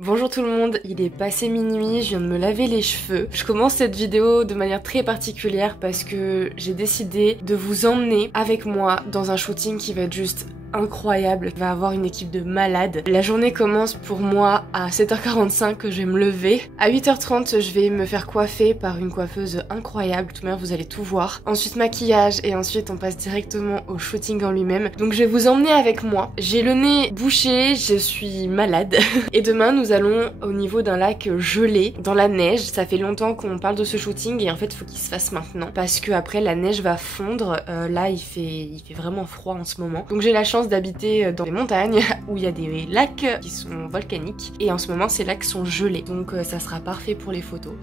Bonjour tout le monde, il est passé minuit, je viens de me laver les cheveux. Je commence cette vidéo de manière très particulière parce que j'ai décidé de vous emmener avec moi dans un shooting qui va être juste incroyable. Il va avoir une équipe de malades. La journée commence pour moi à 7h45 que je vais me lever. À 8h30 je vais me faire coiffer par une coiffeuse incroyable, tout de même vous allez tout voir. Ensuite maquillage et ensuite on passe directement au shooting en lui-même. Donc je vais vous emmener avec moi. J'ai le nez bouché, je suis malade. Et demain nous allons au niveau d'un lac gelé, dans la neige. Ça fait longtemps qu'on parle de ce shooting et en fait il faut qu'il se fasse maintenant parce que après la neige va fondre. Là il fait vraiment froid en ce moment. Donc j'ai la chance d'habiter dans les montagnes où il y a des lacs qui sont volcaniques et en ce moment ces lacs sont gelés. Donc ça sera parfait pour les photos.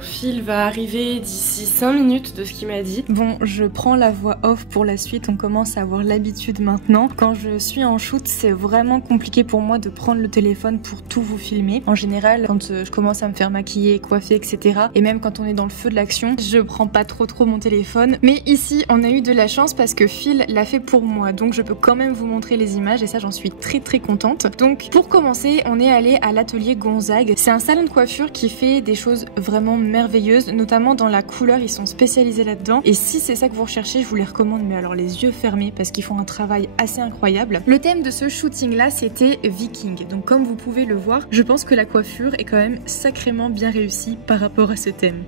Phil va arriver d'ici 5 minutes de ce qu'il m'a dit. Bon, je prends la voix off pour la suite, on commence à avoir l'habitude maintenant. Quand je suis en shoot, c'est vraiment compliqué pour moi de prendre le téléphone pour tout vous filmer. En général, quand je commence à me faire maquiller, coiffer, etc. et même quand on est dans le feu de l'action, je prends pas trop mon téléphone. Mais ici, on a eu de la chance parce que Phil l'a fait pour moi, donc je peux quand même vous montrer les images et ça, j'en suis très contente. Donc, pour commencer, on est allé à l'atelier Gonzague. C'est un salon de coiffure qui fait des choses vraiment merveilleuses, notamment dans la couleur, ils sont spécialisés là-dedans. Et si c'est ça que vous recherchez, je vous les recommande, mais alors les yeux fermés parce qu'ils font un travail assez incroyable. Le thème de ce shooting là, c'était Viking. Donc comme vous pouvez le voir, je pense que la coiffure est quand même sacrément bien réussie par rapport à ce thème.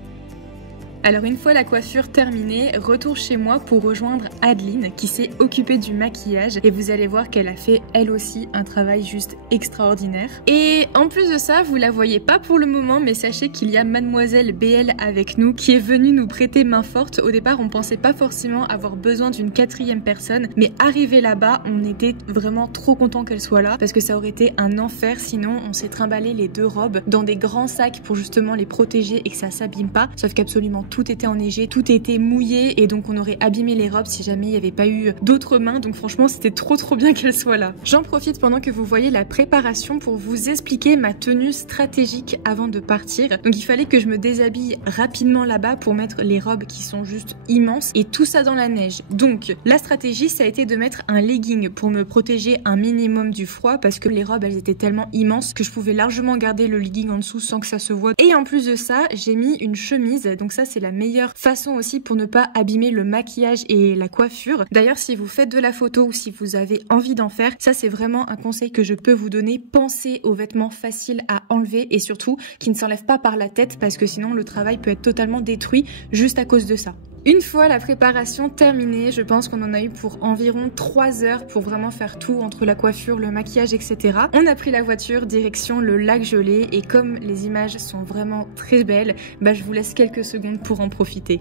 Alors une fois la coiffure terminée, retour chez moi pour rejoindre Adeline qui s'est occupée du maquillage et vous allez voir qu'elle a fait elle aussi un travail juste extraordinaire. Et en plus de ça, vous la voyez pas pour le moment, mais sachez qu'il y a Mademoiselle BL avec nous qui est venue nous prêter main forte. Au départ, on pensait pas forcément avoir besoin d'une quatrième personne, mais arrivé là-bas, on était vraiment trop content qu'elle soit là parce que ça aurait été un enfer sinon. On s'est trimballé les deux robes dans des grands sacs pour justement les protéger et que ça s'abîme pas, sauf qu'absolument tout était enneigé, tout était mouillé et donc on aurait abîmé les robes si jamais il n'y avait pas eu d'autres mains. Donc franchement c'était trop bien qu'elle soit là. J'en profite pendant que vous voyez la préparation pour vous expliquer ma tenue stratégique avant de partir. Donc il fallait que je me déshabille rapidement là-bas pour mettre les robes qui sont juste immenses et tout ça dans la neige. Donc la stratégie ça a été de mettre un legging pour me protéger un minimum du froid parce que les robes elles étaient tellement immenses que je pouvais largement garder le legging en dessous sans que ça se voie. Et en plus de ça j'ai mis une chemise, donc ça c'est la meilleure façon aussi pour ne pas abîmer le maquillage et la coiffure. D'ailleurs si vous faites de la photo ou si vous avez envie d'en faire, ça c'est vraiment un conseil que je peux vous donner. Pensez aux vêtements faciles à enlever et surtout qui ne s'enlèvent pas par la tête parce que sinon le travail peut être totalement détruit juste à cause de ça. Une fois la préparation terminée, je pense qu'on en a eu pour environ 3 heures pour vraiment faire tout entre la coiffure, le maquillage, etc. On a pris la voiture direction le lac gelé et comme les images sont vraiment très belles, bah je vous laisse quelques secondes pour en profiter.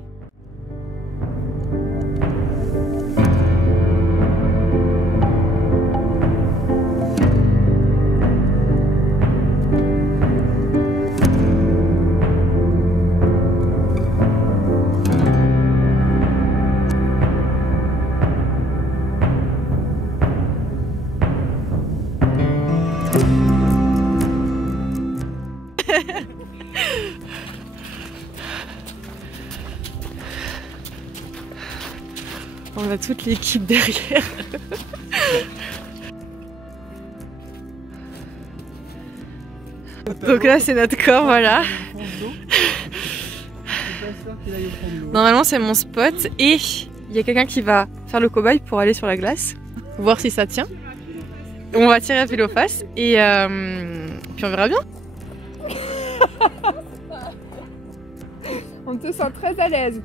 On a toute l'équipe derrière. Donc là c'est notre corps, voilà. Normalement c'est mon spot et il y a quelqu'un qui va faire le cobaye pour aller sur la glace, voir si ça tient. On va tirer à pile aux faces et puis on verra bien. On te sent très à l'aise.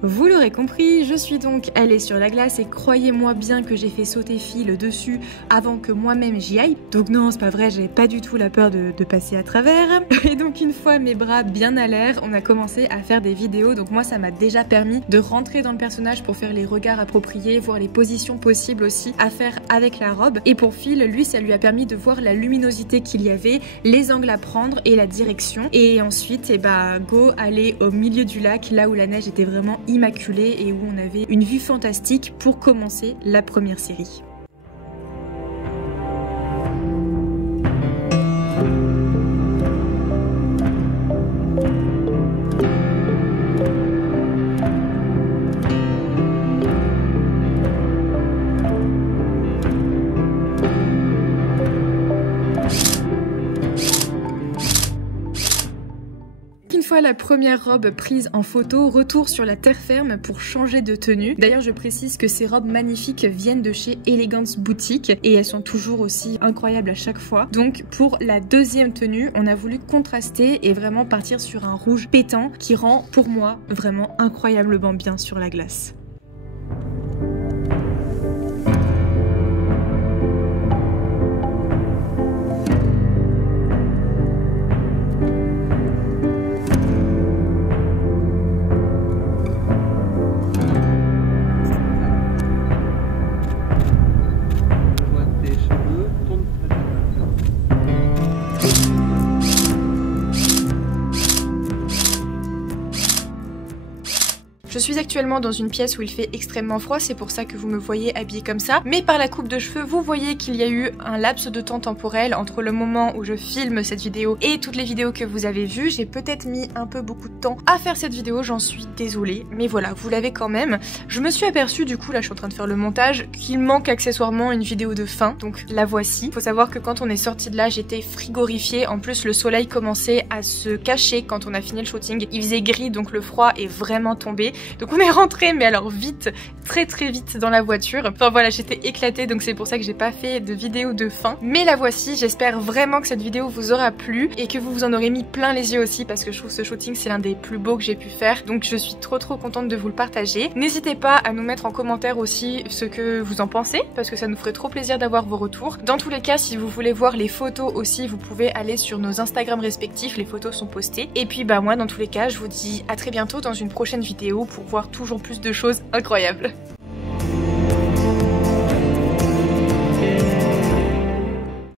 Vous l'aurez compris, je suis donc allée sur la glace et croyez-moi bien que j'ai fait sauter Phil dessus avant que moi-même j'y aille. Donc non, c'est pas vrai, j'avais pas du tout la peur de passer à travers. Et donc une fois mes bras bien à l'air, on a commencé à faire des vidéos. Donc moi ça m'a déjà permis de rentrer dans le personnage pour faire les regards appropriés, voir les positions possibles aussi à faire avec la robe. Et pour Phil, lui ça lui a permis de voir la luminosité qu'il y avait, les angles à prendre et la direction. Et ensuite, go aller au milieu du lac, là où la neige était vraiment immaculée et où on avait une vue fantastique pour commencer la première série. fois la première robe prise en photo, retour sur la terre ferme pour changer de tenue. D'ailleurs, je précise que ces robes magnifiques viennent de chez Elegance Boutique et elles sont toujours aussi incroyables à chaque fois. Donc pour la deuxième tenue, on a voulu contraster et vraiment partir sur un rouge pétant qui rend pour moi vraiment incroyablement bien sur la glace. Je suis actuellement dans une pièce où il fait extrêmement froid, c'est pour ça que vous me voyez habillée comme ça. Mais par la coupe de cheveux, vous voyez qu'il y a eu un laps de temps temporel entre le moment où je filme cette vidéo et toutes les vidéos que vous avez vues. J'ai peut-être mis un peu beaucoup de temps à faire cette vidéo, j'en suis désolée. Mais voilà, vous l'avez quand même. Je me suis aperçue du coup, là je suis en train de faire le montage, qu'il manque accessoirement une vidéo de fin. Donc la voici. Faut savoir que quand on est sorti de là, j'étais frigorifiée. En plus, le soleil commençait à se cacher quand on a fini le shooting. Il faisait gris, donc le froid est vraiment tombé. Donc on est rentré, mais alors vite, très vite dans la voiture. Enfin voilà, j'étais éclatée, donc c'est pour ça que j'ai pas fait de vidéo de fin. Mais la voici, j'espère vraiment que cette vidéo vous aura plu et que vous vous en aurez mis plein les yeux aussi, parce que je trouve ce shooting c'est l'un des plus beaux que j'ai pu faire. Donc je suis trop contente de vous le partager. N'hésitez pas à nous mettre en commentaire aussi ce que vous en pensez, parce que ça nous ferait trop plaisir d'avoir vos retours. Dans tous les cas, si vous voulez voir les photos aussi, vous pouvez aller sur nos Instagram respectifs, les photos sont postées. Et puis bah moi, dans tous les cas, je vous dis à très bientôt dans une prochaine vidéo pour voir toujours plus de choses incroyables.